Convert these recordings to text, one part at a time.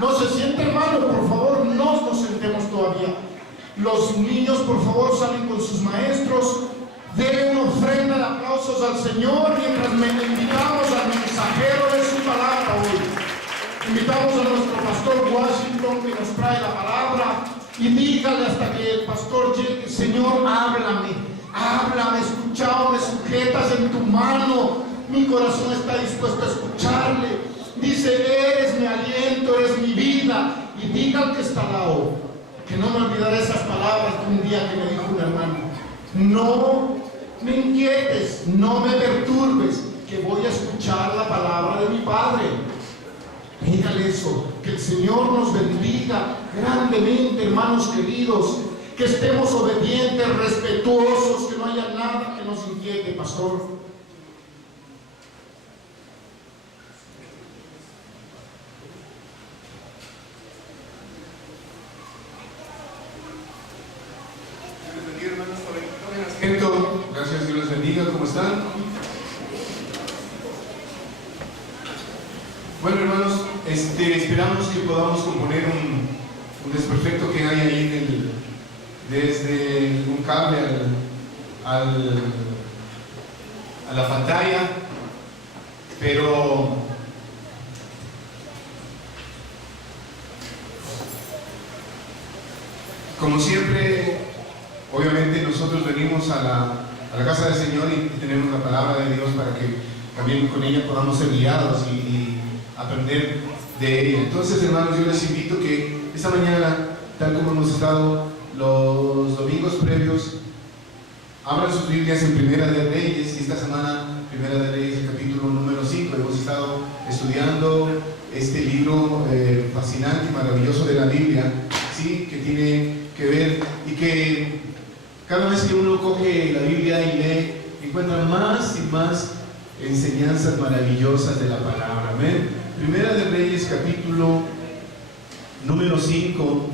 No se siente, hermano, por favor, no nos sentemos todavía. Los niños, por favor, salen con sus maestros. Den una ofrenda de aplausos al Señor mientras invitamos al mensajero de su palabra hoy. Invitamos a nuestro pastor Washington que nos trae la palabra y dígale hasta que el pastor llegue: Señor, háblame, escuchame, sujetas en tu mano. Mi corazón está dispuesto a escucharle. Dice: eres mi aliento, eres mi vida. Y diga al que está al lado, que no me olvidaré esas palabras de un día que me dijo un hermano: no me inquietes, no me perturbes, que voy a escuchar la palabra de mi Padre. Dígale eso, que el Señor nos bendiga grandemente, hermanos queridos, que estemos obedientes, respetuosos, que no haya nada que nos inquiete, pastor. Gracias, Dios les bendiga. ¿Cómo están? Bueno, hermanos, esperamos que podamos componer un desperfecto que hay ahí desde un cable a la pantalla, pero como siempre, obviamente nosotros venimos a la casa del Señor y tenemos la palabra de Dios para que también con ella podamos ser guiados y aprender de ella. Entonces, hermanos, yo les invito que esta mañana, tal como hemos estado los domingos previos, abran sus Biblias en Primera de Reyes, y esta semana Primera de Reyes, el capítulo número 5. Hemos estado estudiando este libro fascinante y maravilloso de la Biblia, ¿sí? Que tiene que ver y que cada vez que uno coge la Biblia y lee, encuentra más y más enseñanzas maravillosas de la palabra. Amén. Primera de Reyes, capítulo número 5,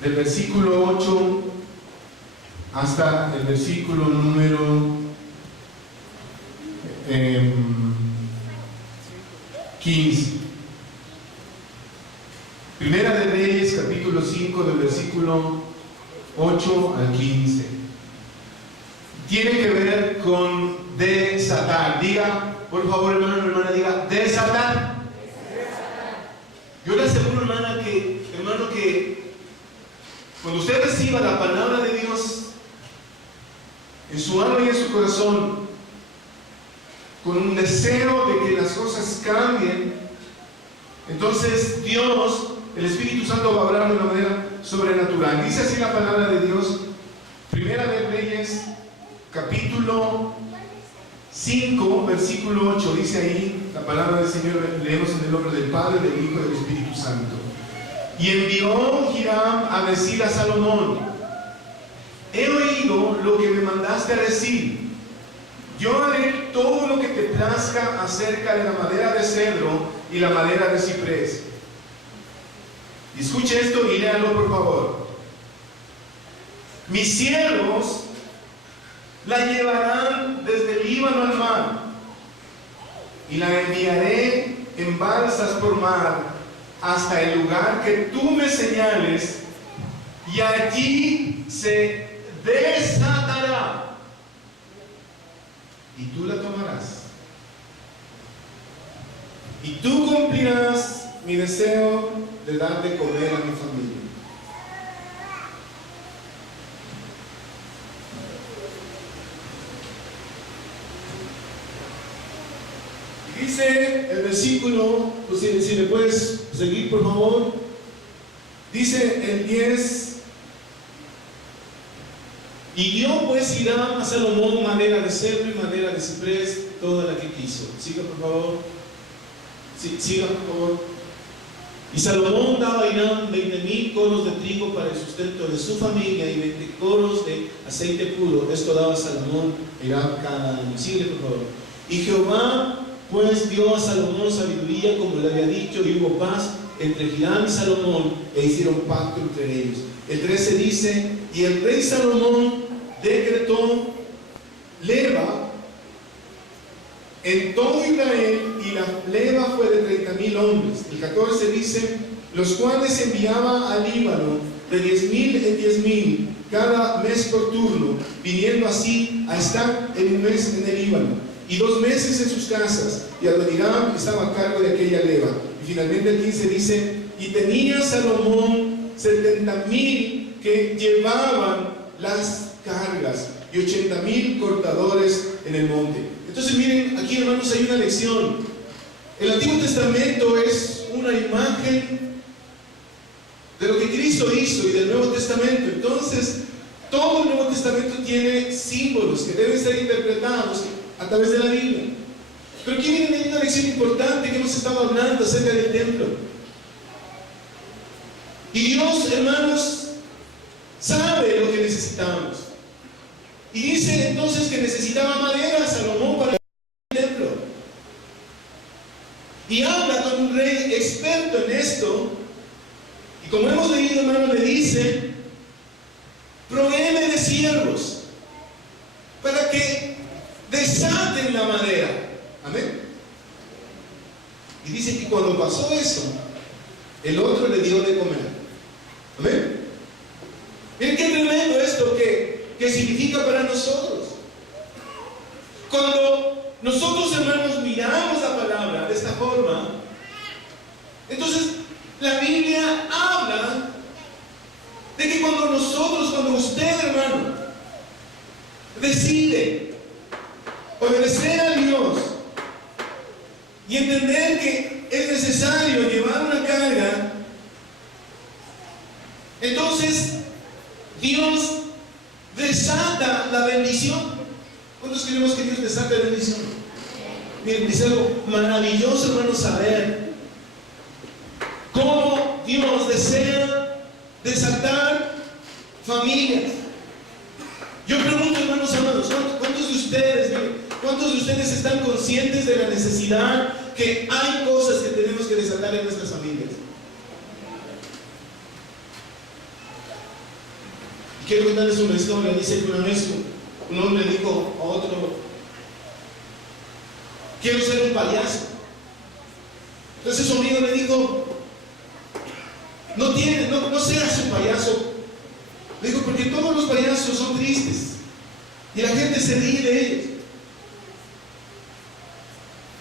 del versículo 8 hasta el versículo número 15. Primera de Reyes, capítulo 5, del versículo 8 al 15. Tiene que ver con desatar. Diga, por favor, hermana, diga: desatar. Yo le aseguro, hermano, que cuando usted reciba la palabra de Dios en su alma y en su corazón, con un deseo de que las cosas cambien, entonces Dios, el Espíritu Santo, va a hablar de una manera sobrenatural. Dice así la palabra de Dios, Primera de Reyes, capítulo 5, versículo 8. Dice ahí la palabra del Señor. Leemos en el nombre del Padre, del Hijo y del Espíritu Santo. Y envió Hiram a decir a Salomón: he oído lo que me mandaste a decir. Yo haré todo lo que te plazca acerca de la madera de cedro y la madera de ciprés. Y escuche esto y léalo, por favor. Mis siervos la llevarán desde el Líbano al mar, y la enviaré en balsas por mar hasta el lugar que tú me señales, y allí se desatará, y tú la tomarás, y tú cumplirás mi deseo de dar de comer a mi familia. Dice el versículo, pues si le puedes seguir, por favor. Dice el 10: y dio pues Hiram a Salomón madera de cedro y madera de ciprés, toda la que quiso. Siga, por favor. Siga, por favor. Y Salomón daba a Hiram 20,000 coros de trigo para el sustento de su familia y 20 coros de aceite puro. Esto daba Salomón a Hiram cada año. Sigue, por favor. Y Jehová pues dio a Salomón sabiduría, como le había dicho, y hubo paz entre Hiram y Salomón, e hicieron pacto entre ellos. El 13 dice: y el rey Salomón decretó leva en todo Israel, y la leva fue de 30,000 hombres. El 14 dice, los cuales enviaba al Líbano de 10,000 en 10,000 cada mes por turno, viniendo así a estar en un mes en el Líbano, y 2 meses en sus casas, y Adoniram estaba a cargo de aquella leva. Y finalmente el 15 dice, y tenía Salomón 70,000 que llevaban las cargas, y 80,000 cortadores en el monte. Entonces miren, aquí hermanos hay una lección. El Antiguo Testamento es una imagen de lo que Cristo hizo y del Nuevo Testamento. Entonces, todo el Nuevo Testamento tiene símbolos que deben ser interpretados a través de la Biblia. Pero aquí miren, hay una lección importante que hemos estado hablando acerca del templo. Y Dios, hermanos, sabe lo que necesitamos. Y dice entonces que necesitaba madera Salomón para el templo. Y habla con un rey experto en esto. Y como hemos leído, hermano, le dice, provéeme de siervos para que desaten la madera. Amén. Y dice que cuando pasó eso, el otro le dio de comer. Amén. Miren qué tremendo esto que significa para nosotros. Cuando nosotros, hermanos, miramos la palabra de esta forma, entonces la Biblia habla de que cuando usted, hermano, decide obedecer a Dios y entender que es necesario llevar una carga, entonces Dios desata la bendición. ¿Cuántos queremos que Dios desate la bendición? Miren, dice algo maravilloso, hermanos, saber cómo Dios desea desatar familias. Yo pregunto, hermanos amados, ¿cuántos de ustedes están conscientes de la necesidad que hay cosas que tenemos que desatar en nuestras familias? Quiero contarles una historia. Dice que una vez un hombre dijo a otro, quiero ser un payaso. Entonces su amigo le dijo, no seas un payaso. Le dijo, porque todos los payasos son tristes y la gente se ríe de ellos.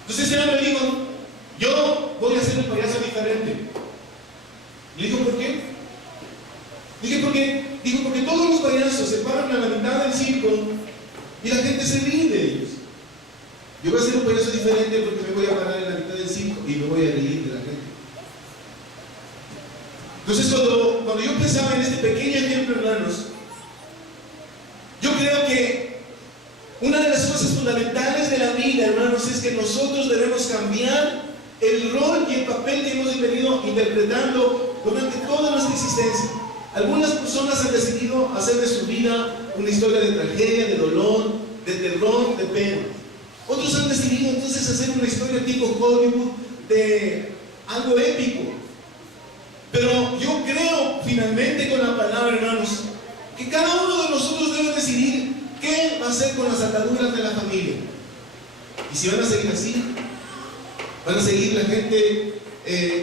Entonces ese hombre dijo, yo voy a ser un payaso diferente. Le dijo, ¿por qué? Porque todos los payasos se paran a la mitad del circo y la gente se ríe de ellos. Yo voy a ser un payaso diferente porque me voy a parar en la mitad del circo y me voy a reír de la gente. Entonces cuando yo pensaba en este pequeño ejemplo, hermanos, yo creo que una de las cosas fundamentales de la vida, hermanos, es que nosotros debemos cambiar el rol y el papel que hemos venido interpretando durante toda nuestra existencia. Algunas personas han decidido hacer de su vida una historia de tragedia, de dolor, de terror, de pena. Otros han decidido entonces hacer una historia tipo Hollywood de algo épico. Pero yo creo finalmente con la palabra, hermanos, que cada uno de nosotros debe decidir qué va a hacer con las ataduras de la familia. Y si van a seguir así, van a seguir la gente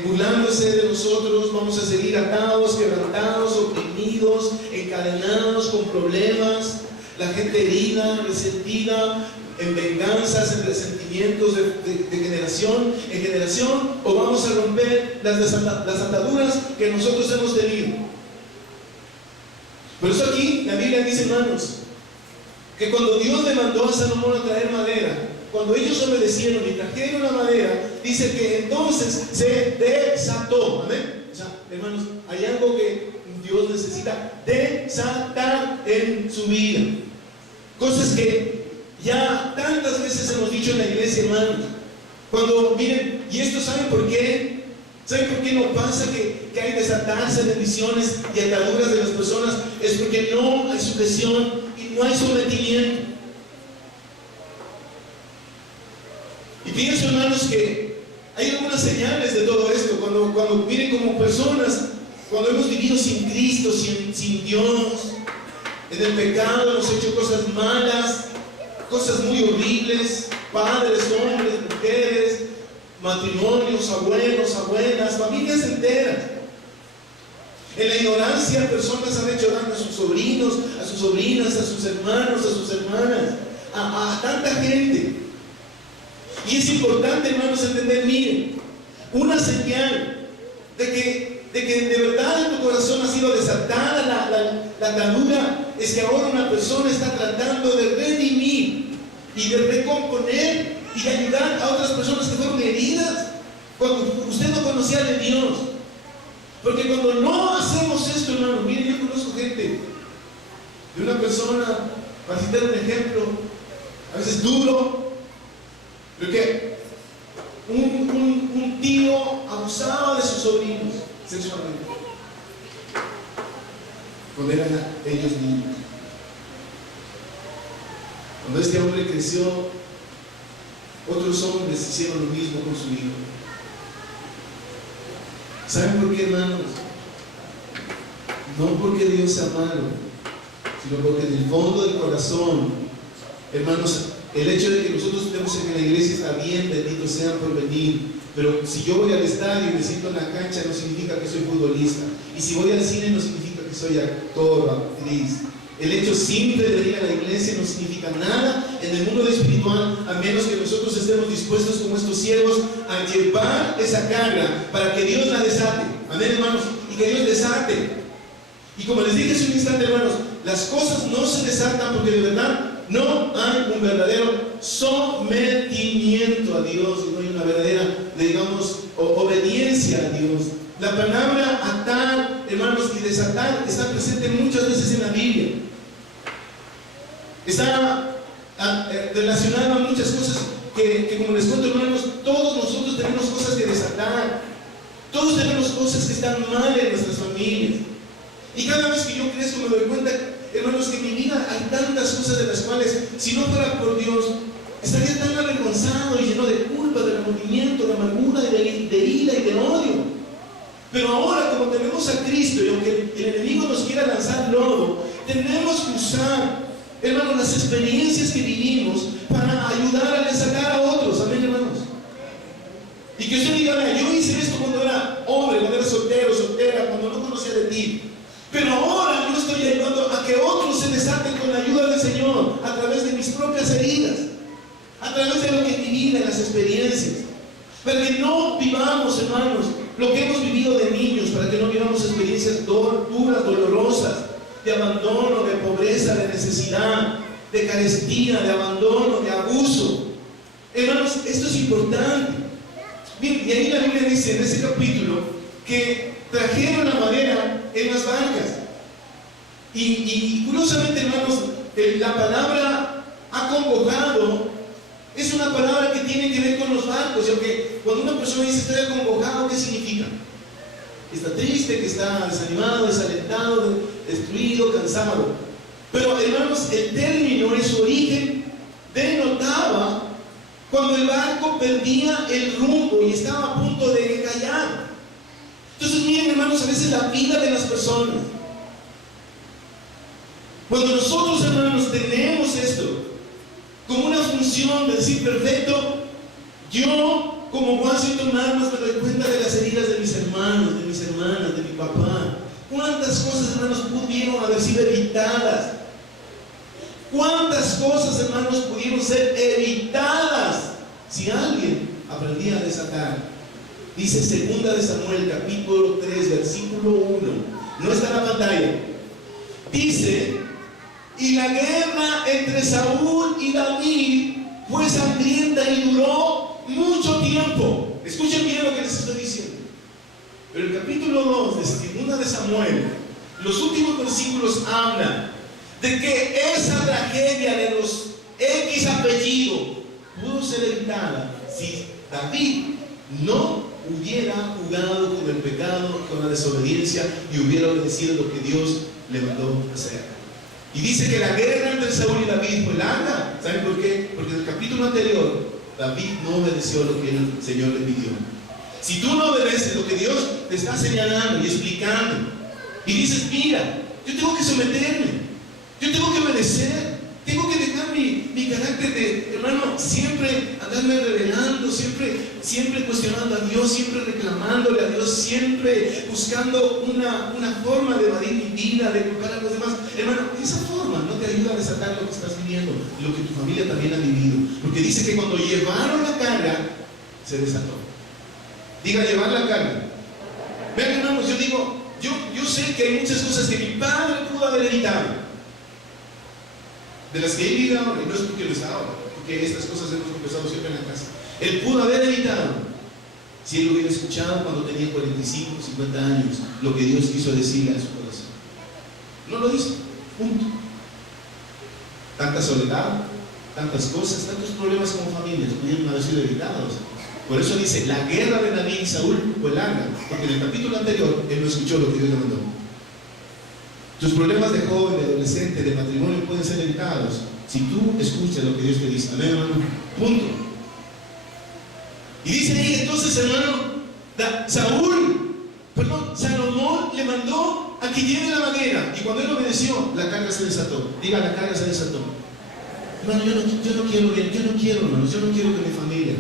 burlándose de nosotros, vamos a seguir atados, quebrantados, oprimidos, encadenados con problemas, la gente herida, resentida, en venganzas, en resentimientos de generación en generación, o vamos a romper las ataduras que nosotros hemos tenido. Por eso aquí la Biblia dice, hermanos, que cuando Dios le mandó a Salomón a traer madera, cuando ellos obedecieron y trajeron la madera, dice que entonces se desató. Amén. O sea, hermanos, hay algo que Dios necesita desatar en su vida. Cosas que ya tantas veces hemos dicho en la iglesia, hermanos. Cuando miren, y esto ¿saben por qué? ¿Saben por qué no pasa que hay desatarse de bendiciones y ataduras de las personas? Es porque no hay sujeción y no hay sometimiento. Y pienso, hermanos, que hay algunas señales de todo esto. Cuando miren como personas, cuando hemos vivido sin Cristo, sin Dios, en el pecado, hemos hecho cosas malas, cosas muy horribles, padres, hombres, mujeres, matrimonios, abuelos, abuelas, familias enteras. En la ignorancia, personas han hecho daño a sus sobrinos, a sus sobrinas, a sus hermanos, a sus hermanas, a tanta gente. Y es importante, hermanos, entender, miren, una señal de que de verdad en tu corazón ha sido desatada la atadura, es que ahora una persona está tratando de redimir y de recomponer y de ayudar a otras personas que fueron heridas cuando usted no conocía de Dios. Porque cuando no hacemos esto, hermano, miren, yo conozco gente de una persona, para citar un ejemplo, a veces duro, pero que un tío abusaba de sus sobrinos sexualmente cuando eran ellos niños. Cuando este hombre creció, otros hombres hicieron lo mismo con su hijo. ¿Saben por qué, hermanos? No porque Dios sea malo, sino porque en el fondo del corazón, hermanos, el hecho de que nosotros estemos en la iglesia está bien, bendito sea por venir. Pero si yo voy al estadio y me siento en la cancha, no significa que soy futbolista. Y si voy al cine, no significa que soy actor o actriz. El hecho simple de venir a la iglesia no significa nada en el mundo espiritual, a menos que nosotros estemos dispuestos como estos siervos a llevar esa carga para que Dios la desate. Amén, hermanos, y que Dios desate. Y como les dije hace un instante, hermanos, las cosas no se desatan porque de verdad no hay un verdadero sometimiento a Dios, y no hay una verdadera, digamos, obediencia a Dios. La palabra atar, hermanos, y desatar está presente muchas veces en la Biblia. Está relacionado a muchas cosas que como les cuento, hermanos, todos nosotros tenemos cosas que desatar. Todos tenemos cosas que están mal en nuestras familias. Y cada vez que yo crezco me doy cuenta, hermanos, que en mi vida hay tantas cosas de las cuales, si no fuera por Dios, estaría tan avergonzado y lleno de culpa, de remordimiento, de amargura, de ira y de odio. Pero ahora, como tenemos a Cristo, y aunque el enemigo nos quiera lanzar lodo, tenemos que usar, hermanos, las experiencias que vivimos para ayudar a desatar a otros. Amén, hermanos. Y que usted diga, yo hice esto cuando era hombre, cuando era soltero, soltera, cuando no conocía de ti. Pero ahora yo estoy ayudando a que otros se desaten con la ayuda del Señor, a través de mis propias heridas, a través de lo que viví, de las experiencias. Para que no vivamos, hermanos, lo que hemos vivido de niños, para que no vivamos experiencias duras, dolorosas, de abandono, de pobreza, de necesidad, de carestía, de abandono, de abuso. Hermanos, esto es importante. Bien, y ahí la Biblia dice en ese capítulo que trajeron la madera en las barcas. Y curiosamente, hermanos, la palabra acongojado es una palabra que tiene que ver con los barcos. Y aunque cuando una persona dice estoy acongojado, ¿qué significa? Está triste, que está desanimado, desalentado, destruido, cansado. Pero, hermanos, el término en su origen denotaba cuando el barco perdía el rumbo y estaba a punto de encallar. Entonces, miren, hermanos, a veces la vida de las personas, cuando nosotros, hermanos, tenemos esto como una función de decir, perfecto, yo como Washington Armas me doy cuenta de las heridas de mis hermanos, de mis hermanas, de mi papá. ¿Cuántas cosas, hermanos, pudieron haber sido evitadas? ¿Cuántas cosas, hermanos, pudieron ser evitadas si alguien aprendía a desatar? Dice 2 de Samuel, capítulo 3, versículo 1. No está en la pantalla. Dice, y la guerra entre Saúl y David fue sangrienta y duró mucho tiempo. Escuchen bien lo que les estoy diciendo. Pero el capítulo 2 de 2 de Samuel, los últimos versículos hablan de que esa tragedia de los X apellidos pudo ser evitada si David no hubiera jugado con el pecado, con la desobediencia y hubiera obedecido lo que Dios le mandó hacer. Y dice que la guerra entre Saúl y David fue larga. ¿Saben por qué? Porque en el capítulo anterior David no obedeció lo que el Señor le pidió. Si tú no obedeces lo que Dios te está señalando y explicando, y dices, mira, yo tengo que someterme, yo tengo que obedecer, tengo que dejar mi carácter de, hermano, siempre andarme revelando, siempre cuestionando a Dios, siempre reclamándole a Dios, siempre buscando una forma de evadir mi vida, de culpar a los demás. Hermano, esa forma no te ayuda a desatar lo que estás viviendo, lo que tu familia también ha vivido. Porque dice que cuando llevaron la carga, se desató. Diga, llevar la carga. Vean, hermanos, yo sé que hay muchas cosas que mi padre pudo haber evitado, de las que he vivido ahora, y no es porque lo está ahora, porque estas cosas hemos conversado siempre en la casa. Él pudo haber evitado, si él hubiera escuchado cuando tenía 45, 50 años, lo que Dios quiso decirle a su corazón. No lo hizo, punto. Tanta soledad, tantas cosas, tantos problemas como familias pudieron haber sido evitados. Por eso dice, la guerra de David y Saúl fue larga, porque en el capítulo anterior él no escuchó lo que Dios le mandó. Tus problemas de joven, de adolescente, de matrimonio pueden ser evitados si tú escuchas lo que Dios te dice. Amén, hermano. Punto. Y dice ahí entonces, hermano, Salomón le mandó a que lleve la madera, y cuando él obedeció, la carga se desató. Diga, la carga se desató. Hermano, yo no quiero, hermanos, yo no quiero que mi familia.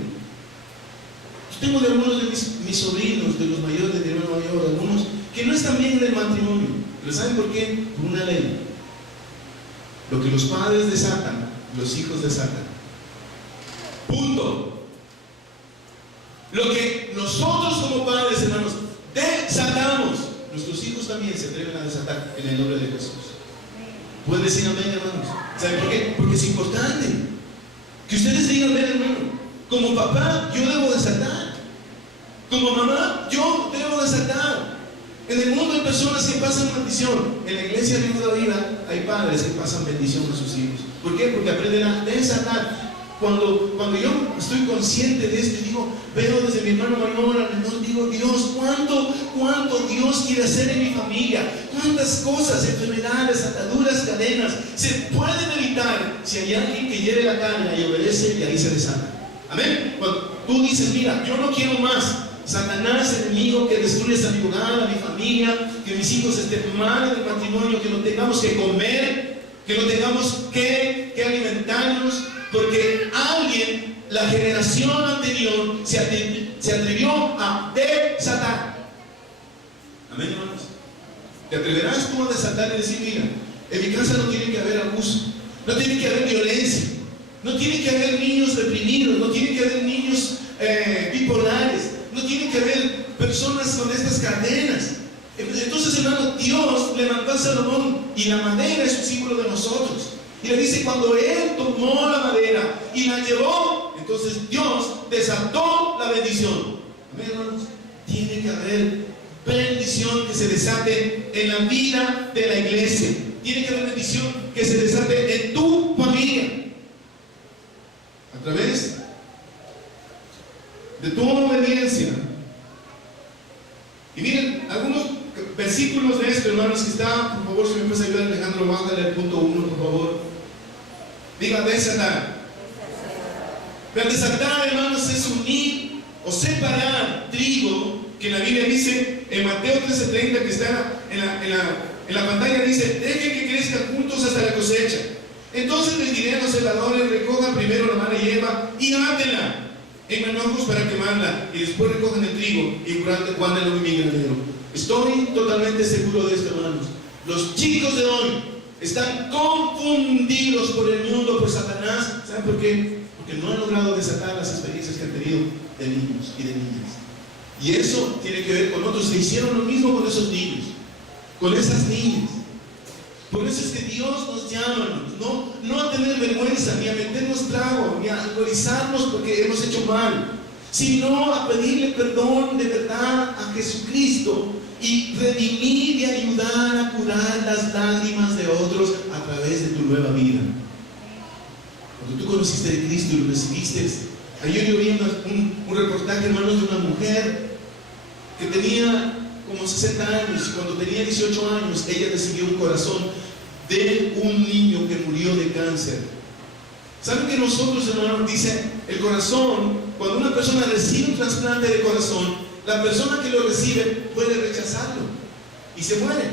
Yo tengo de algunos de mis sobrinos, de los mayores, de mi hermano mayor, algunos que no están bien en el matrimonio. ¿Pero saben por qué? Por una ley. Lo que los padres desatan, los hijos desatan. Punto. Lo que nosotros como padres, hermanos, desatamos, nuestros hijos también se atreven a desatar en el nombre de Jesús. ¿Pueden decir amén, hermanos? ¿Saben por qué? Porque es importante que ustedes digan, ven, hermano, como papá yo debo desatar, como mamá yo debo desatar. En el mundo hay personas que pasan maldición. En la iglesia de Nueva Vida hay padres que pasan bendición a sus hijos. ¿Por qué? Porque aprenden a desatar. Cuando yo estoy consciente de esto y digo, veo desde mi hermano mayor al menor, digo, Dios, ¿cuánto Dios quiere hacer en mi familia? ¿Cuántas cosas, enfermedades, ataduras, cadenas se pueden evitar si hay alguien que lleve la carga y obedece y ahí se desata? Amén. Cuando tú dices, mira, yo no quiero más Satanás, enemigo, que destruyes a mi hogar, a mi familia, que mis hijos estén mal en el matrimonio, que no tengamos que comer, que no tengamos que alimentarnos, porque alguien, la generación anterior, se atrevió a desatar. Amén, hermanos. ¿Te atreverás tú a desatar y decir, mira, en mi casa no tiene que haber abuso, no tiene que haber violencia, no tiene que haber niños reprimidos, no tiene que haber niños bipolares, no tiene que haber personas con estas cadenas? Entonces, hermano, Dios le mandó a Salomón, y la madera es un símbolo de nosotros. Y le dice, cuando él tomó la madera y la llevó, entonces Dios desató la bendición. Amén, hermanos. Tiene que haber bendición que se desate en la vida de la iglesia. Tiene que haber bendición que se desate en tu familia, a través de tu obediencia. Y miren, algunos versículos de esto, hermanos, que están, por favor, si me puedes ayudar, Alejandro, bájale al punto 1, por favor. Diga, desatar. Pero desatar, hermanos, es unir o separar trigo, que la Biblia dice en Mateo 13:30, que está en la pantalla, dice, dejen que crezcan juntos hasta la cosecha. Entonces les diré a los celadores, recojan primero la mala hierba y átenla en manojos para quemarla, y después recogen el trigo y guárdenlo en mi granero. Estoy totalmente seguro de esto, hermanos. Los chicos de hoy están confundidos por el mundo, por Satanás. ¿Saben por qué? Porque no han logrado desatar las experiencias que han tenido de niños y de niñas. Y eso tiene que ver con otros que hicieron lo mismo con esos niños, con esas niñas. Por eso es que Dios nos llama, no a tener vergüenza, ni a meternos trago, ni a alcoholizarnos porque hemos hecho mal, sino a pedirle perdón de verdad a Jesucristo y redimir y ayudar a curar las lágrimas de otros a través de tu nueva vida. Cuando tú conociste a Cristo y lo recibiste, ayer yo vi un reportaje, hermanos, de una mujer que tenía como 60 años, y cuando tenía 18 años, ella recibió un corazón de un niño que murió de cáncer. ¿Saben que nosotros, hermanos, dice el corazón, cuando una persona recibe un trasplante de corazón, la persona que lo recibe puede rechazarlo y se muere?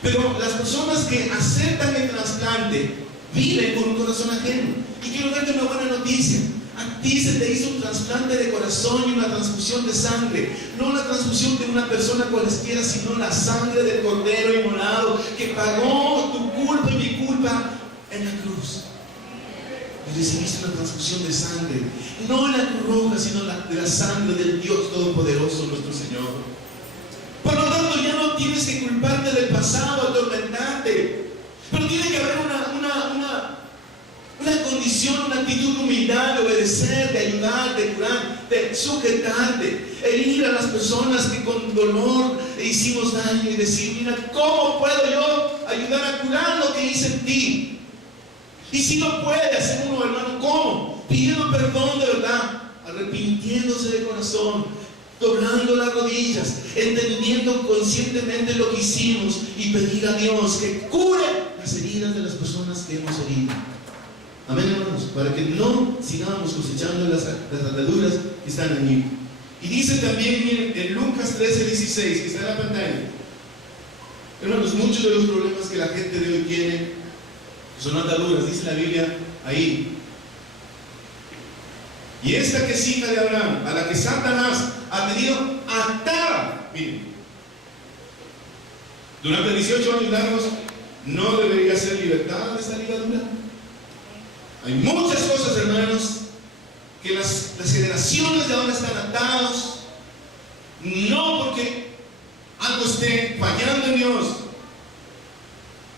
Pero las personas que aceptan el trasplante viven con un corazón ajeno. Y quiero darte una buena noticia. A ti se te hizo un trasplante de corazón y una transfusión de sangre. No la transfusión de una persona cualesquiera, sino la sangre del Cordero inmolado que pagó tu culpa y mi culpa en la cruz. Y recibiste una transfusión de sangre, no la cruz roja, sino de la sangre del Dios Todopoderoso, nuestro Señor. Por lo tanto, ya no tienes que culparte del pasado, atormentarte. Pero tiene que haber una condición, una actitud de humildad, de obedecer, de ayudar, de curar, de sujetarte, e ir a las personas que con dolor le hicimos daño y decir: mira, ¿cómo puedo yo ayudar a curar lo que hice en ti? Y si no puede hacer uno, hermano, ¿cómo? Pidiendo perdón de verdad, arrepintiéndose de corazón, doblando las rodillas, entendiendo conscientemente lo que hicimos y pedir a Dios que cure las heridas de las personas que hemos herido. Amén, hermanos, para que no sigamos cosechando las ataduras que están allí. Y dice también, miren, en Lucas 13:16, que está en la pantalla, hermanos, muchos de los problemas que la gente de hoy tiene son ataduras, dice la Biblia ahí. Y esta que es hija de Abraham, a la que Satanás ha tenido atada, miren, durante 18 años largos, no debería ser libertada de esta ligadura. Hay muchas cosas, hermanos, que las generaciones de ahora están atados, no porque algo esté fallando en Dios,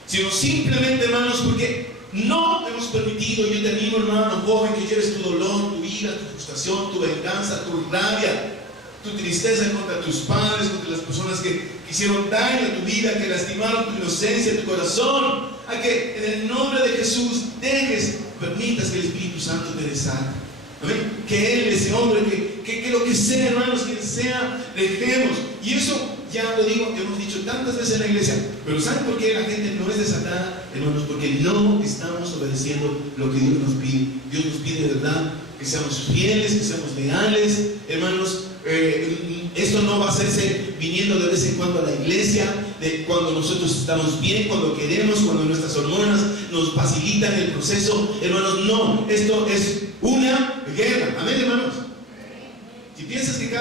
sino simplemente, hermanos, porque no hemos permitido. Yo te animo, hermano joven, que lleves tu dolor, tu ira, tu frustración, tu venganza, tu rabia, tu tristeza contra tus padres, contra las personas que hicieron daño a tu vida, que lastimaron tu inocencia, tu corazón, a que en el nombre de Jesús permitas que el Espíritu Santo te desate. Amén. Que Él, ese hombre, que lo que sea, hermanos, que sea, dejemos. Y eso ya lo digo, hemos dicho tantas veces en la iglesia. Pero ¿saben por qué la gente no es desatada, hermanos? Porque no estamos obedeciendo lo que Dios nos pide. Dios nos pide de verdad que seamos fieles, que seamos leales, hermanos. Esto no va a hacerse viniendo de vez en cuando a la iglesia, de cuando nosotros estamos bien, cuando queremos, cuando nuestras hormonas nos facilitan el proceso, hermanos. No, esto es una guerra. Amén, hermanos. Si piensas que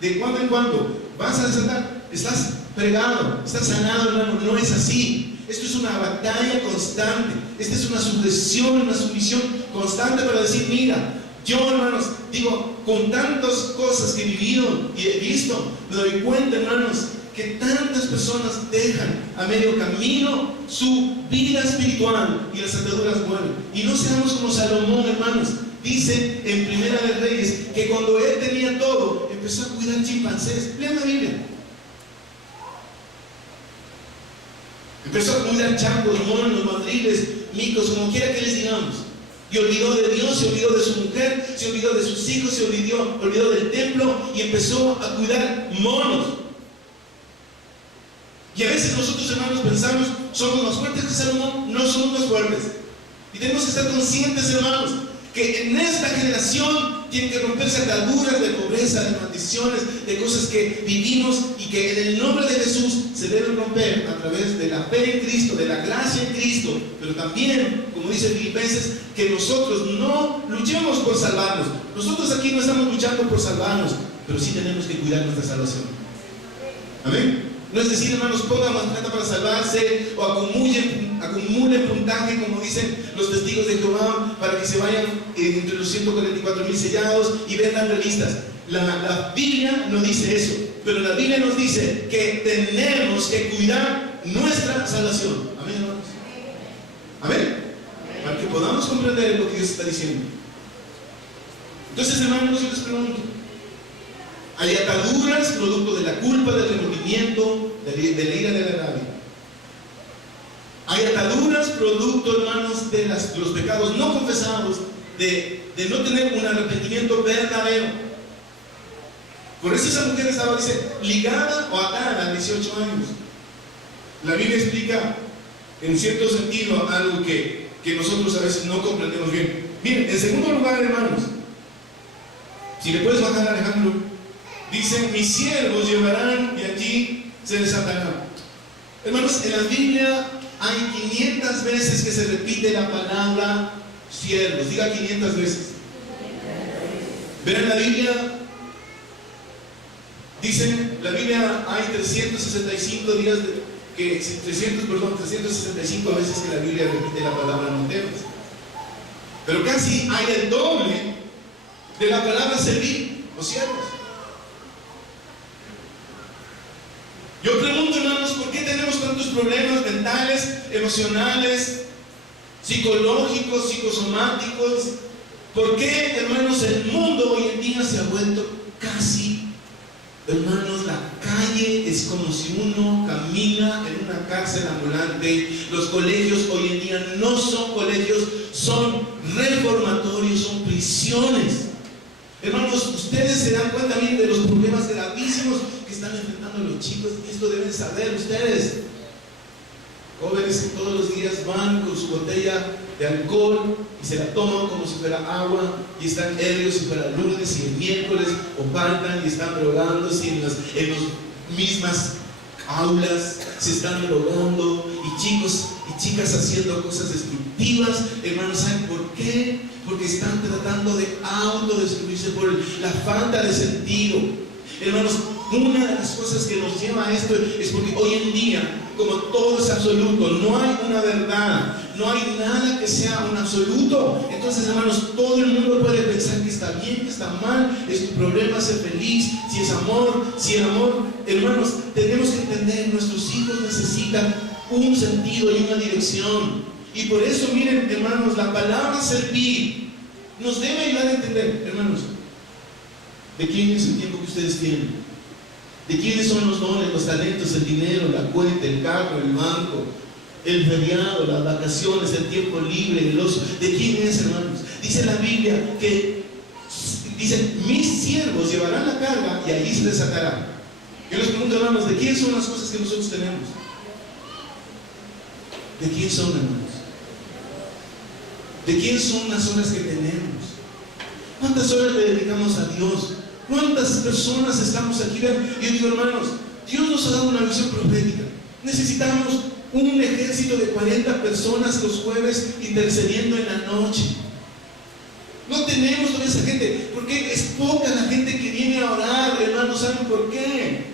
de cuando en cuando vas a desatar, estás fregado, estás sanado, hermano. No es así. Esto es una batalla constante. Esta es una sujeción, una sumisión constante para decir: mira, yo, hermanos, digo, con tantas cosas que he vivido y he visto, me doy cuenta, hermanos, que tantas personas dejan a medio camino su vida espiritual y las ataduras vuelven. Y no seamos como Salomón, hermanos. Dice en Primera de Reyes que cuando él tenía todo, empezó a cuidar chimpancés. Lean la Biblia. Empezó a cuidar changos, monos, mandriles, micos, como quiera que les digamos. Y olvidó de Dios, se olvidó de su mujer, se olvidó de sus hijos, se olvidó del templo y empezó a cuidar monos. Y a veces nosotros, hermanos, pensamos: somos más fuertes que Salomón. No somos más fuertes. Y tenemos que estar conscientes, hermanos, que en esta generación tienen que romperse ataduras de pobreza, de maldiciones, de cosas que vivimos y que en el nombre de Jesús se deben romper a través de la fe en Cristo, de la gracia en Cristo. Pero también, como dice Filipenses, que nosotros no luchemos por salvarnos. Nosotros aquí no estamos luchando por salvarnos, pero sí tenemos que cuidar nuestra salvación. Amén. No es decir, hermanos, pongan más plata para salvarse o acumulen puntaje, como dicen los testigos de Jehová, para que se vayan entre los 144,000 sellados y vendan revistas. La Biblia no dice eso, pero la Biblia nos dice que tenemos que cuidar nuestra salvación. Amén, hermanos. Amén. Para que podamos comprender lo que Dios está diciendo. Entonces, hermanos, yo les pregunto: hay ataduras producto de la culpa, del remordimiento, de la ira, de la rabia. Hay ataduras producto, hermanos, de los pecados no confesados, de no tener un arrepentimiento verdadero. Por eso esa mujer estaba, dice, ligada o atada a 18 años. La Biblia explica, en cierto sentido, algo que nosotros a veces no comprendemos bien. Miren, en segundo lugar, hermanos, si le puedes bajar, Alejandro, dice: mis siervos llevarán y allí se desatarán. Hermanos, en la Biblia hay 500 veces que se repite la palabra siervos. Diga 500 veces. Ver en la Biblia, dicen, la Biblia hay 365 días, 365 veces que la Biblia repite la palabra no temas. Pero casi hay el doble de la palabra servir o siervos. Yo pregunto, hermanos, ¿por qué tenemos tantos problemas mentales, emocionales, psicológicos, psicosomáticos? ¿Por qué, hermanos, el mundo hoy en día se ha vuelto casi, hermanos, la calle es como si uno camina en una cárcel ambulante? Los colegios hoy en día no son colegios, son reformatorios, son prisiones. Hermanos, ustedes se dan cuenta bien de los problemas gravísimos que están enfrentando los chicos. Esto deben saber ustedes. Jóvenes que todos los días van con su botella de alcohol y se la toman como si fuera agua, y están ebrios si fuera lunes y el miércoles, o faltan y están drogándose en las mismas aulas, se están drogando, y chicos y chicas haciendo cosas destructivas. Hermanos, ¿saben por qué? Porque están tratando de autodestruirse por la falta de sentido. Hermanos, una de las cosas que nos lleva a esto es porque hoy en día, como todo es absoluto, no hay una verdad, no hay nada que sea un absoluto. Entonces, hermanos, todo el mundo puede pensar que está bien, que está mal, es tu problema ser feliz, si es amor, si el amor. Hermanos, tenemos que entender, nuestros hijos necesitan un sentido y una dirección. Y por eso, miren, hermanos, la palabra servir nos debe ayudar a entender, hermanos, de quién es el tiempo que ustedes tienen, de quiénes son los dones, los talentos, el dinero, la cuenta, el carro, el banco, el feriado, las vacaciones, el tiempo libre, el ocio. ¿De quién es, hermanos? Dice la Biblia que, dice, mis siervos llevarán la carga y allí se desatará. Yo les pregunto, hermanos, ¿de quién son las cosas que nosotros tenemos? ¿De quién son, hermanos? ¿De quién son las horas que tenemos? ¿Cuántas horas le dedicamos a Dios? ¿Cuántas personas estamos aquí? Yo digo, hermanos, Dios nos ha dado una visión profética. Necesitamos un ejército de 40 personas los jueves intercediendo en la noche. No tenemos toda esa gente, porque es poca la gente que viene a orar, hermanos. ¿Saben por qué?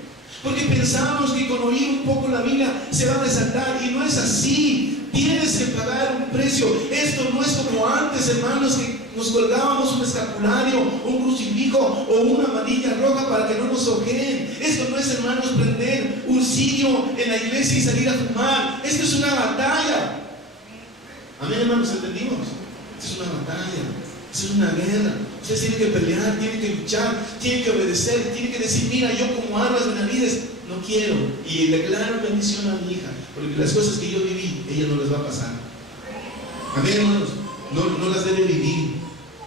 Porque pensamos que con oír un poco la Biblia se va a resaltar, y no es así. Tienes que pagar un precio. Esto no es como antes, hermanos, que nos colgábamos un escapulario, un crucifijo o una manilla roja para que no nos ojeen. Esto no es, hermanos, prender un cirio en la iglesia y salir a fumar. Esto es una batalla. Amén, hermanos, ¿entendimos? Esto es una batalla, esto es una guerra. Ustedes tienen que pelear, tienen que luchar, tienen que obedecer, tienen que decir, mira, yo como Arbas Benavides no quiero, y declaro bendición a mi hija, porque las cosas que yo viví, ella no les va a pasar. Amén, hermanos, no las debe vivir,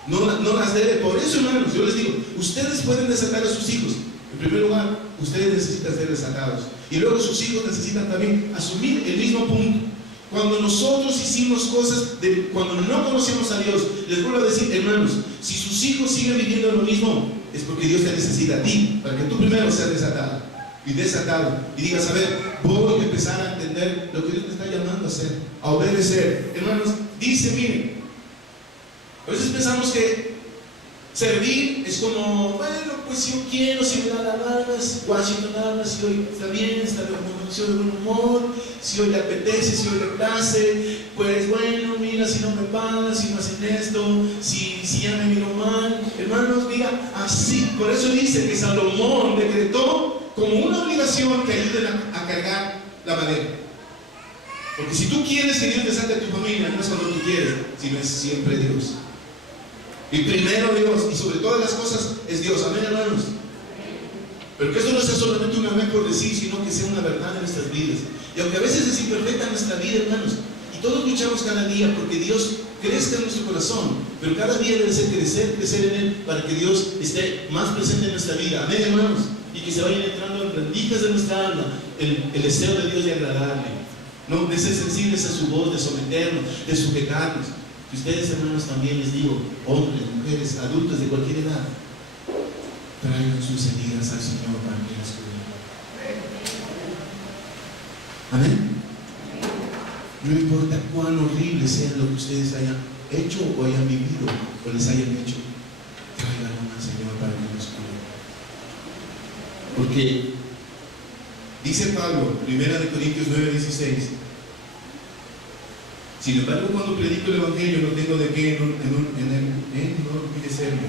no las debe. Por eso, hermanos, yo les digo, ustedes pueden desatar a sus hijos. En primer lugar, ustedes necesitan ser desatados, y luego sus hijos necesitan también asumir el mismo punto. Cuando nosotros hicimos cosas, cuando no conocíamos a Dios, les vuelvo a decir, hermanos, si sus hijos siguen viviendo lo mismo, es porque Dios te necesita a ti, para que tú primero seas desatado y digas, a ver, voy a empezar a entender lo que Dios me está llamando a hacer, a obedecer. Hermanos, dice, miren, a veces pensamos que servir es como, bueno, pues si yo quiero, si me da la gana, si Washington habla, si hoy está bien, si hoy de buen humor, si hoy le apetece, si hoy le place, pues bueno, mira, si no me pagan, si no hacen esto, si ya me miro mal. Hermanos, mira, así, por eso dice que Salomón decretó como una obligación que ayuden a cargar la madera. Porque si tú quieres que Dios desate a tu familia, no es cuando tú quieres, sino es siempre Dios. Y primero Dios, y sobre todas las cosas es Dios. Amén, hermanos. Pero que esto no sea solamente una vez por decir, sino que sea una verdad en nuestras vidas. Y aunque a veces es imperfecta nuestra vida, hermanos, y todos luchamos cada día porque Dios crezca en nuestro corazón, pero cada día debe ser crecer en Él, para que Dios esté más presente en nuestra vida. Amén, hermanos. Y que se vayan entrando en rendijas de nuestra alma el deseo de Dios de agradarle, no de ser sensibles a su voz, de someternos, de sujetarnos. Y ustedes, hermanos, también les digo, hombres, mujeres, adultos de cualquier edad, traigan sus heridas al Señor para que las cubra. Amén. No importa cuán horrible sea lo que ustedes hayan hecho o hayan vivido o les hayan hecho, traigan al Señor para que nos cure. Porque dice Pablo, 1 Corintios 9:16, sin embargo, cuando predico el Evangelio no tengo de qué enorgullecerme,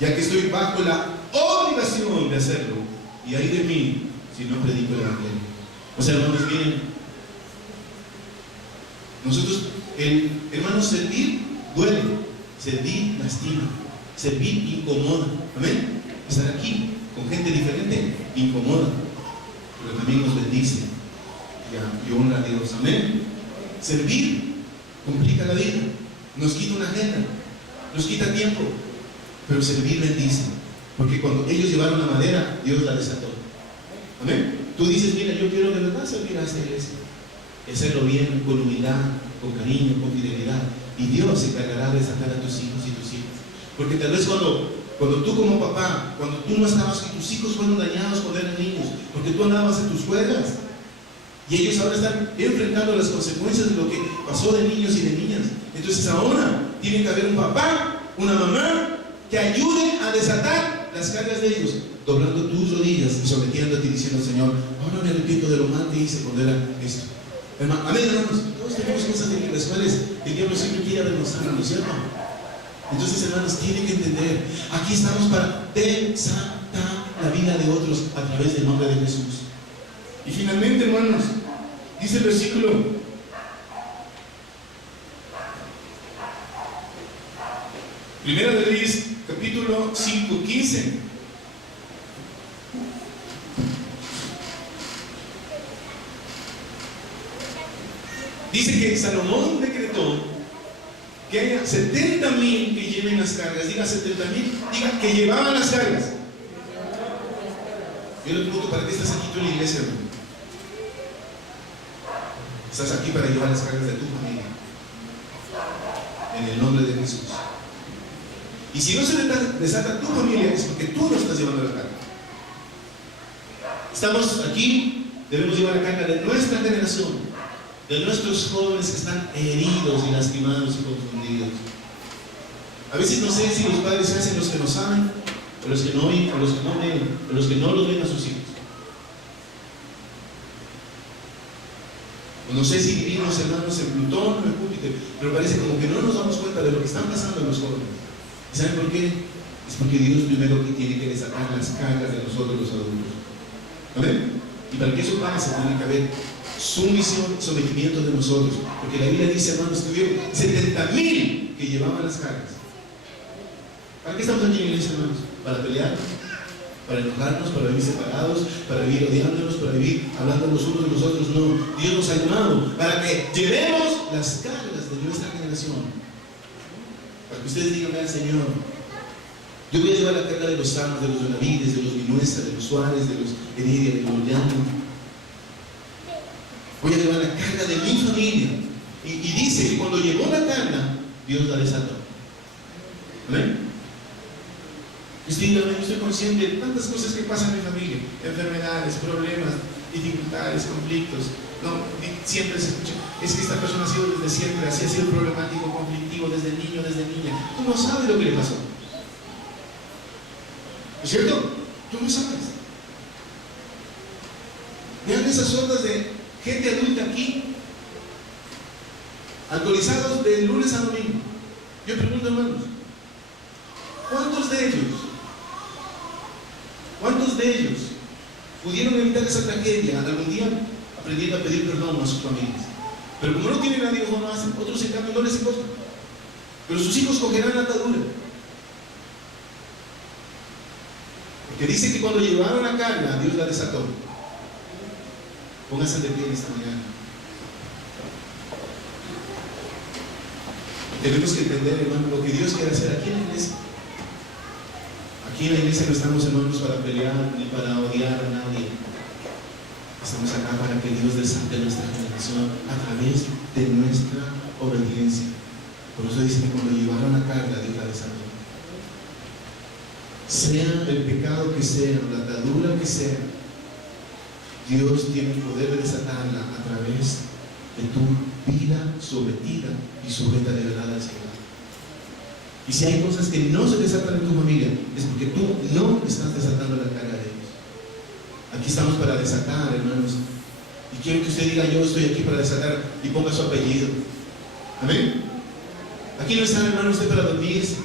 ya que estoy bajo la obligación de hacerlo, y ay de mí si no predico el Evangelio. O sea, hermanos, miren, nosotros, hermanos, servir duele, servir lastima, servir incomoda, amén. Estar aquí con gente diferente incomoda, pero también nos bendice y honra a Dios, amén. Servir complica la vida, nos quita una agenda, nos quita tiempo, pero servir bendice, porque cuando ellos llevaron la madera, Dios la desató, amén. Tú dices, mira, yo quiero de verdad servir a esta iglesia, hacerlo bien, con humildad, con cariño, con fidelidad, y Dios se encargará de sacar a tus hijos y tus hijas. Porque tal vez cuando tú como papá, cuando tú no estabas, y tus hijos fueron dañados cuando eran niños, porque tú andabas en tus juegas, y ellos ahora están enfrentando las consecuencias de lo que pasó de niños y de niñas. Entonces ahora tiene que haber un papá, una mamá, que ayude a desatar las cargas de ellos, doblando tus rodillas y sometiéndote y diciendo, Señor, ahora me arrepiento de lo mal que hice cuando era esto. Amén, hermanos. Todos tenemos cosas de las cuales el diablo siempre quiere avergonzarnos, ¿no es cierto? Entonces, hermanos, tienen que entender, aquí estamos para desatar la vida de otros a través del nombre de Jesús. Y finalmente, hermanos, dice el versículo 1 de Reyes, capítulo 5:15. Dice que Salomón decretó que haya 70,000 que lleven las cargas. Diga 70,000, diga que llevaban las cargas. Yo le pregunto, ¿para qué estás aquí tú en la iglesia, hermano? Estás aquí para llevar las cargas de tu familia, en el nombre de Jesús. Y si no se desata tu familia, es porque tú no estás llevando la carga. Estamos aquí, debemos llevar la carga de nuestra generación, de nuestros jóvenes que están heridos y lastimados y confundidos. A veces no sé si los padres se hacen los que no saben, o los que no oyen, o los que no ven, o los que no los ven a sus hijos. O no sé si vivimos, hermanos, en Plutón o en Júpiter, pero parece como que no nos damos cuenta de lo que están pasando en los jóvenes. ¿Y saben por qué? Es porque Dios primero que tiene que desatar las cargas de nosotros los adultos. ¿Amén? Y para que eso pase, tiene que haber sumisión, sometimiento de nosotros. Porque la Biblia dice, hermanos, que hubieron 70,000 que llevaban las cargas. ¿Para qué estamos aquí en la iglesia, hermanos? ¿Para pelear? ¿Para enojarnos? ¿Para vivir separados? ¿Para vivir odiándonos? ¿Para vivir hablando los unos de los otros? No. Dios nos ha llamado para que llevemos las cargas de nuestra generación. Para que ustedes digan al Señor, yo voy a llevar la carga de los Salmos, de los Benavides, de los Vinuestra, de los Suárez, de los Heredia, de los Llano. Voy a llevar la carga de mi familia. Y dice que cuando llegó la carga, Dios la desató. ¿Amén? Yo estoy consciente de tantas cosas que pasan en mi familia, enfermedades, problemas, dificultades, conflictos. No, siempre se escucha, es que esta persona ha sido desde siempre, así ha sido problemático, conflictivo, desde niño, desde niña. Tú no sabes lo que le pasó. ¿No es cierto? Tú no sabes. Vean esas hordas de gente adulta aquí, alcoholizados de lunes a domingo. Yo pregunto, hermanos, ¿cuántos de ellos pudieron evitar esa tragedia algún día aprendiendo a pedir perdón a sus familias? Pero como no tienen a Dios, no lo hacen. Otros en cambio no les importa, pero sus hijos cogerán la atadura. Porque dice que cuando llevaron la carga, Dios la desató. Pónganse de pie en esta mañana. Tenemos que entender, hermano, lo que Dios quiere hacer aquí en la iglesia. Aquí en la iglesia no estamos, hermanos, para pelear ni para odiar a nadie. Estamos acá para que Dios desate nuestra generación a través de nuestra obediencia. Por eso dice que cuando llevaron la carga, Dios la desató. Sea el pecado que sea, la atadura que sea, Dios tiene el poder de desatarla a través de tu vida sometida y sujeta de verdad al Señor. Y si hay cosas que no se desatan en tu familia, es porque tú no estás desatando la carga de ellos. Aquí estamos para desatar, hermanos. Y quiero que usted diga: yo estoy aquí para desatar, y ponga su apellido. Amén. Aquí no está, hermano, usted para dormirse.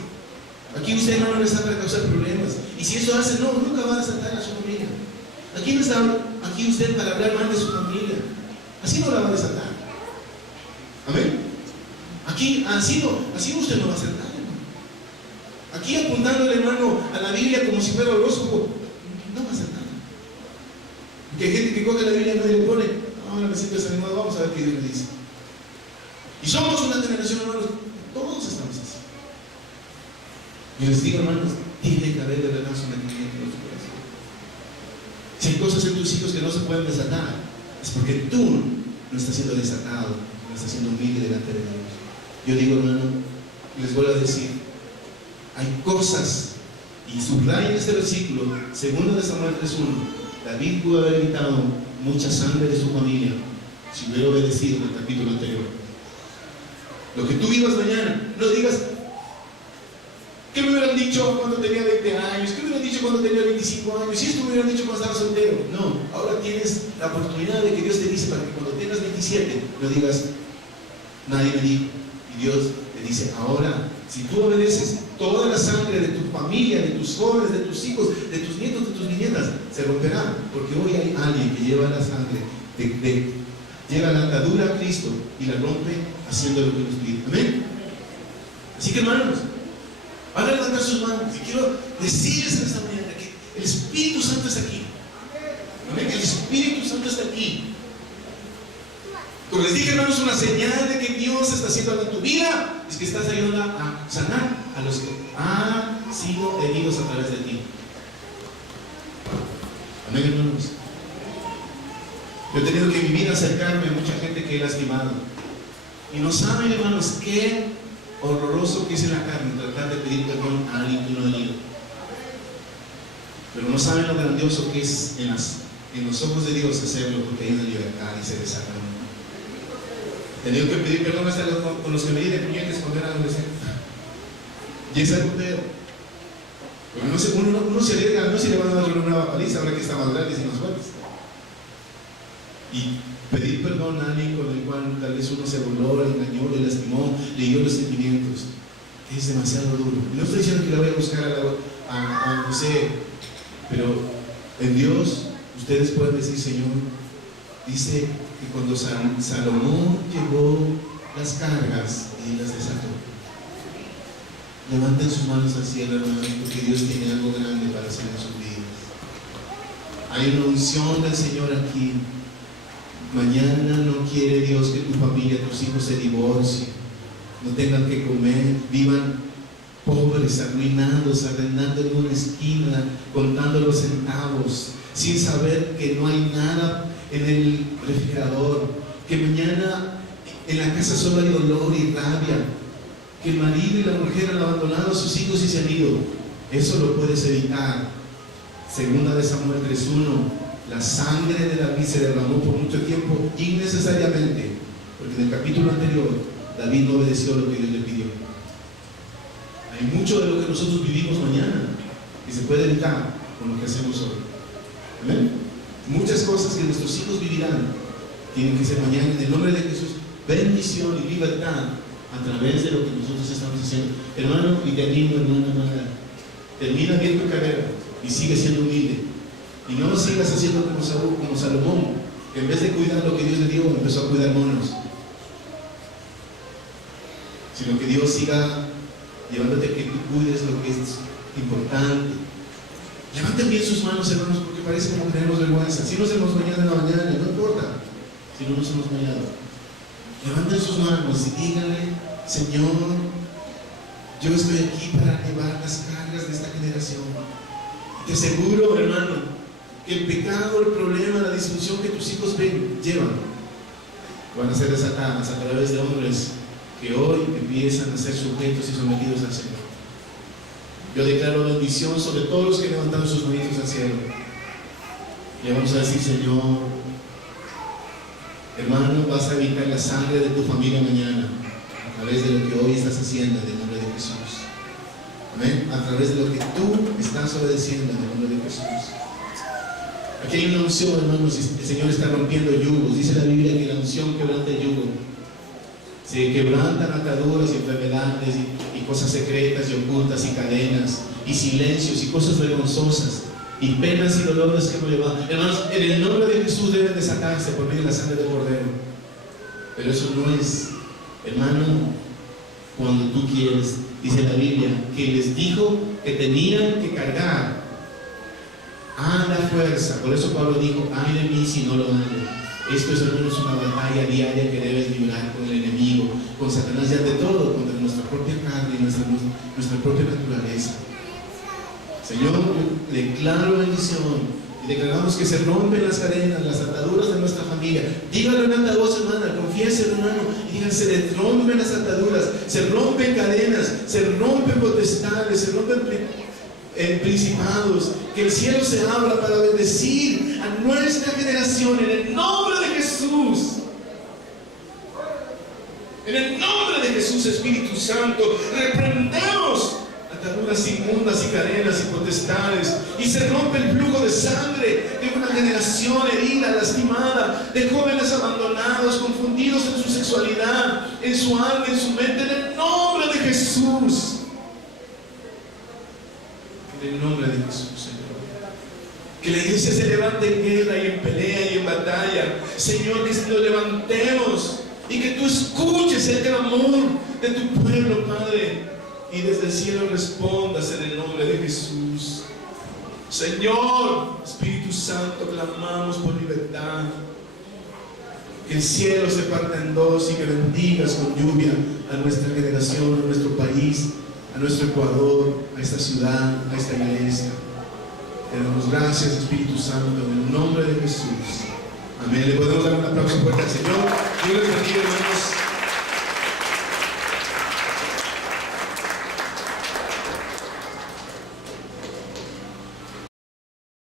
Aquí usted, hermano, no está para causar problemas. Y si eso hace, no, nunca va a desatar a su familia. Aquí no está aquí usted para hablar mal de su familia. Así no la va a desatar. Amén. Aquí, así usted no va a hacer nada, hermano. Aquí apuntándole, hermano, a la Biblia como si fuera horóscopo, no va a hacer nada. Que hay gente que coge la Biblia y no le pone: ahora me siento desanimado, vamos a ver qué Dios me dice. Y somos una generación, hermanos, todos estamos así. Y les digo, hermanos, tiene que haber de verdad sometimiento en su corazón. Si hay cosas en tus hijos que no se pueden desatar, es porque tú no estás siendo desatado, no estás siendo humilde delante de Dios. Yo digo, hermano, les voy a decir, hay cosas, y subrayen este versículo, 2 Samuel 3:1. David pudo haber evitado mucha sangre de su familia si hubiera obedecido en el capítulo anterior. Lo que tú vivas mañana, no digas: ¿qué me hubieran dicho cuando tenía 20 años? ¿Qué me hubieran dicho cuando tenía 25 años? Si esto me hubieran dicho cuando estaba soltero. No, ahora tienes la oportunidad de que Dios te dice, para que cuando tengas 27 no digas: nadie me dijo. Y Dios te dice: ahora, si tú obedeces, toda la sangre de tu familia, de tus jóvenes, de tus hijos, de tus nietos, de tus nietas, se romperá. Porque hoy hay alguien que lleva la sangre, lleva la atadura a Cristo y la rompe haciendo lo que nos pide. Amén. Así que, hermanos, van a levantar sus manos y quiero decirles en esta mañana que el Espíritu Santo está aquí. Amén. El Espíritu Santo está aquí. Como les dije, hermanos, una señal de que Dios está haciendo algo en tu vida es que estás ayudando a sanar a los que han sido heridos a través de ti. Amén, hermanos. Yo he tenido que vivir, acercarme a mucha gente que he lastimado. Y no saben, hermanos, qué horroroso que es en la carne tratar de pedir perdón a alguien que uno ha herido. Pero no saben lo grandioso que es en los ojos de Dios hacerlo, porque hay una libertad y se desata. He tenido que pedir perdón hasta con los que me di de puñetes cuando era adolescente. Y es algo feo. Porque uno se arriesga, no se le van a dar una paliza ahora que está más grande y más fuertes. Y pedir perdón a alguien con el cual tal vez uno se burló, le engañó, le lastimó, le hirió los sentimientos, es demasiado duro. Y no estoy diciendo que la voy a buscar a no sé, pero en Dios ustedes pueden decir: Señor, dice que cuando Salomón llevó las cargas y las desató. Levanten sus manos al cielo, hermanos, porque Dios tiene algo grande para hacer en sus vidas. Hay una unción del Señor aquí. Mañana no quiere Dios que tu familia, tus hijos se divorcien, no tengan que comer, vivan pobres, arruinados, arrendando en una esquina, contando los centavos, sin saber que no hay nada en el refrigerador, que mañana en la casa solo hay dolor y rabia, que el marido y la mujer han abandonado a sus hijos y se han ido. Eso lo puedes evitar. 2 Samuel 3:1. La sangre de David se derramó por mucho tiempo innecesariamente, porque en el capítulo anterior David no obedeció lo que Dios le pidió. Hay mucho de lo que nosotros vivimos mañana que se puede evitar con lo que hacemos hoy. ¿Amén? Muchas cosas que nuestros hijos vivirán tienen que ser mañana en el nombre de Jesús. Bendición y libertad a través de lo que nosotros estamos haciendo. Hermano, y te animo, hermana, termina bien tu carrera y sigue siendo humilde. Y no sigas haciendo como Salomón, que en vez de cuidar lo que Dios le dio, empezó a cuidar monos. Sino que Dios siga llevándote a que tú cuides lo que es importante. Levanten bien sus manos, hermanos, porque parece como que tenemos vergüenza. Si nos hemos bañado en la mañana, no importa. Si no nos hemos bañado, levanten sus manos y díganle: Señor, yo estoy aquí para llevar las cargas de esta generación. Te aseguro, hermano, que el pecado, el problema, la disfunción que tus hijos llevan van a ser desatadas a través de hombres que hoy empiezan a ser sujetos y sometidos al Señor. Yo declaro bendición sobre todos los que levantaron sus manitos al cielo. Le vamos a decir: Señor, Hermano, vas a evitar la sangre de tu familia mañana a través de lo que hoy estás haciendo en el nombre de Jesús. Amén. A través de lo que tú estás obedeciendo en el nombre de Jesús. Aquí hay una unción, hermanos, y el Señor está rompiendo yugos. Dice la Biblia que la unción quebranta el yugo. Se quebrantan ataduras y enfermedades y cosas secretas y ocultas y cadenas y silencios y cosas vergonzosas y penas y dolores que no llevan. Hermanos, en el nombre de Jesús deben desatarse por medio de la sangre del Cordero. Pero eso no es, hermano, cuando tú quieres. Dice la Biblia que les dijo que tenían que cargar a la fuerza. Por eso Pablo dijo: ay de mí si no lo hago. Esto es, hermanos, una batalla diaria que debes librar con el enemigo, con Satanás, y ante todo contra nuestra propia carne y nuestra propia naturaleza. Señor, declaro bendición y declaramos que se rompen las cadenas, las ataduras de nuestra familia. Dígalo en alta voz, hermana, confiese, hermano, y digan: se rompen las ataduras, se rompen cadenas, se rompen potestades, se rompen principados. Que el cielo se abra para bendecir a nuestra generación en el nombre de Jesús. En el nombre de Jesús, Espíritu Santo, reprendemos ataduras inmundas y cadenas y potestades, y se rompe el flujo de sangre de una generación herida, lastimada, de jóvenes abandonados, confundidos en su sexualidad, en su alma, en su mente, en el nombre de Jesús. En el nombre de Jesús, Señor. Que la iglesia se levante en guerra y en pelea y en batalla. Señor, que nos levantemos y que tú escuches el clamor de tu pueblo, Padre, y desde el cielo respondas en el nombre de Jesús. Señor, Espíritu Santo, clamamos por libertad. Que el cielo se parta en dos y que bendigas con lluvia a nuestra generación, a nuestro país, a nuestro Ecuador, a esta ciudad, a esta iglesia. Te damos gracias, Espíritu Santo, en el nombre de Jesús. Amén. Le podemos dar un aplauso fuerte al Señor. Dios les bendiga, hermanos.